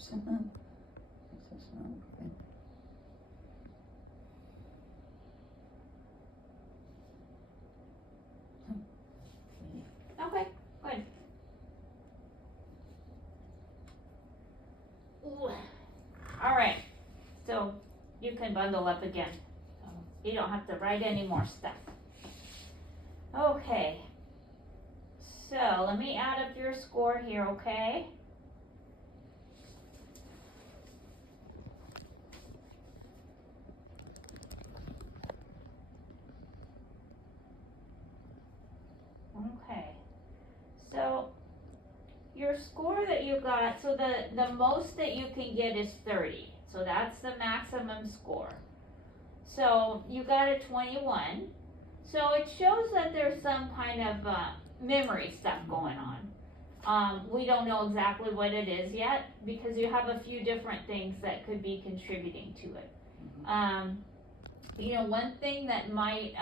Okay, good. Ooh. All right, so you can bundle up again. You don't have to write any more stuff. Okay. So let me add up your score here, okay? Okay. So your score that you got, so the most that you can get is 30. So that's the maximum score. So you got a 21. So it shows that there's some kind of memory stuff going on. We don't know exactly what it is yet because you have a few different things that could be contributing to it. You know, one thing that might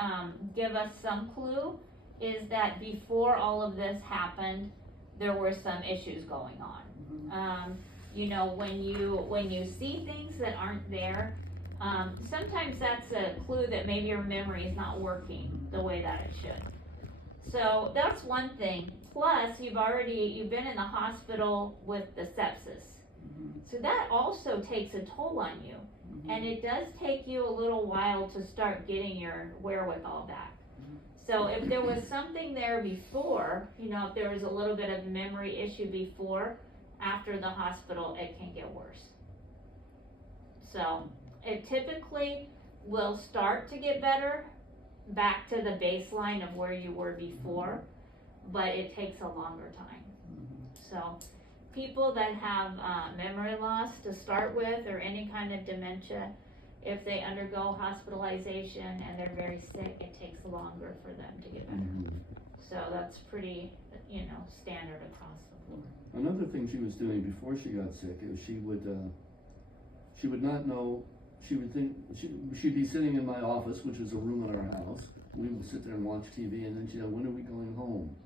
give us some clue is that before all of this happened, there were some issues going on. You know, when you see things that aren't there, sometimes that's a clue that maybe your memory is not working the way that it should. So that's one thing. Plus, you've been in the hospital with the sepsis. So that also takes a toll on you. And it does take you a little while to start getting your wherewithal back. So if there was something there before, you know, if there was a little bit of memory issue before, after the hospital, it can get worse. So it typically will start to get better, back to the baseline of where you were before, but it takes a longer time. So people that have memory loss to start with, or any kind of dementia, if they undergo hospitalization and they're very sick, it takes longer for them to get better. So that's pretty, you know, standard across the board. Another thing she was doing before she got sick is she would not know. She would think she'd be sitting in my office, which is a room in our house. We would sit there and watch TV, and then she'd say, "When are we going home?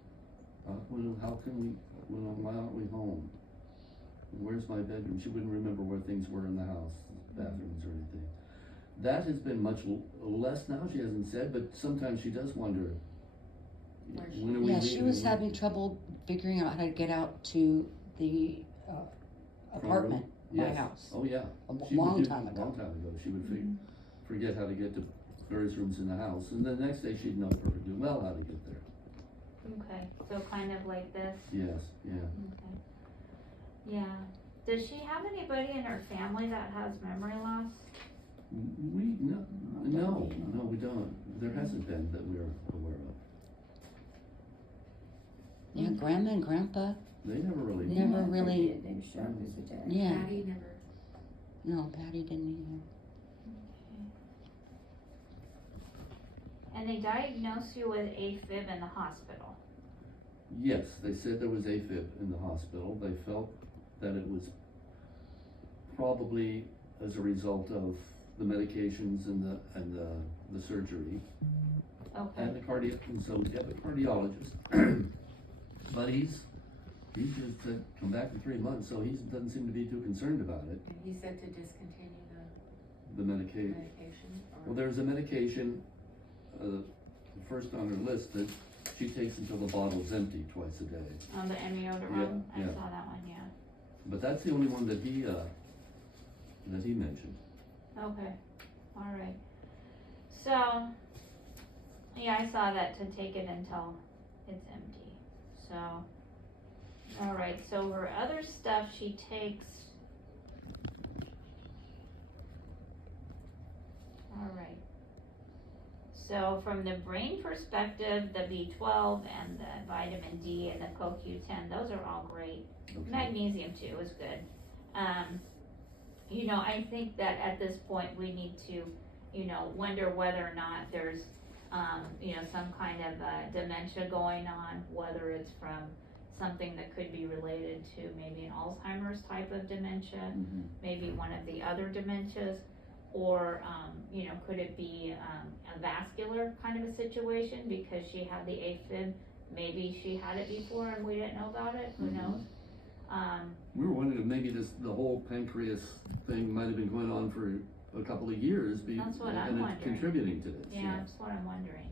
How can we? Why aren't we home? Where's my bedroom?" She wouldn't remember where things were in the house, bathrooms or anything. That has been much less now. She hasn't said, but sometimes she does wonder. When are we leaving? She was having trouble figuring out how to get out to the apartment, my house. Oh yeah. A long time ago. She would forget how to get to various rooms in the house, and the next day she'd know perfectly well how to get there. Okay, so kind of like this? Yes, yeah. Okay. Yeah. Does she have anybody in her family that has memory loss? No, we don't. There hasn't been that we're aware of. Yeah, Grandma and Grandpa. They never really. Never really. They were sharp as a tack. Yeah. Patty never. No, Patty didn't either. Okay. And they diagnosed you with AFib in the hospital? Yes, they said there was AFib in the hospital. They felt that it was probably as a result of the medications and the surgery. Okay. And the cardiac, and so we have a cardiologist. But he's just said, come back in 3 months, so he doesn't seem to be too concerned about it. And he said to discontinue The medication. medication. Well, there's a medication, first on her list, that she takes until the bottle's empty twice a day. On the amiodarone? Yeah. I saw that one, yeah. But that's the only one that he mentioned. Okay, all right. So, yeah, I saw that to take it until it's empty. So, all right, so her other stuff she takes. All right. So from the brain perspective, the B12 and the vitamin D and the CoQ10, those are all great. Okay. Magnesium too is good. You know, I think that at this point we need to, you know, wonder whether or not there's, you know, some kind of dementia going on, whether it's from something that could be related to maybe an Alzheimer's type of dementia, maybe one of the other dementias, or, you know, could it be a vascular kind of a situation because she had the AFib, maybe she had it before and we didn't know about it, who knows? We were wondering if maybe the whole pancreas thing might have been going on for a couple of years, That's what I'm and it's wondering. contributing to this. yeah, that's what I'm wondering.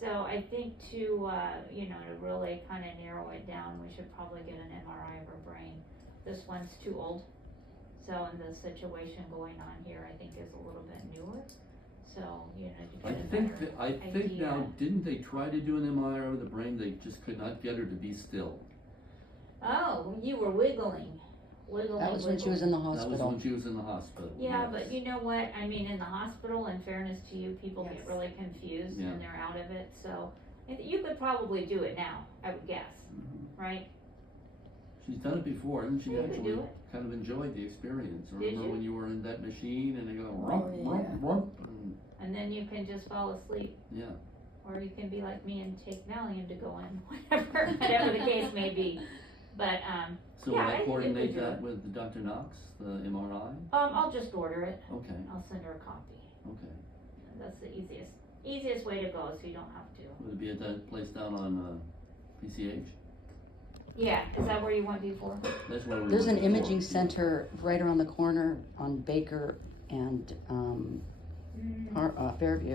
So I think to really kind of narrow it down, we should probably get an MRI of her brain. This one's too old. So, and the situation going on here, I think is a little bit newer. So, to I get a think better I think idea. now, didn't they try to do an MRI of the brain? They just could not get her to be still. Oh, you were wiggling. That was when she was in the That was hospital. when she was in the hospital. Yeah, yes. but you know what? I mean, in the hospital, in fairness to you, people get Yes. really confused Yeah. and they're out of it. So you could probably do it now, I would guess, Mhm. right? She's done it before, and she You could actually do it. kind of enjoyed the experience. Did Remember you? when you were in that machine and they go rump, Oh, rump, yeah. rump, and And then you can just fall asleep. yeah. Or you can be like me and take Valium to go in, whatever the case may be. But, So Yeah, I will I think it coordinate would do that it. with Dr. Knox, the MRI? I'll just order it. Okay, I'll send her a copy. okay. That's the easiest way to go, so you don't have to. Would it be at that place down on PCH? Yeah, is that where you went before? That's where we There's an went before. imaging center right around the corner on Baker and Fairview.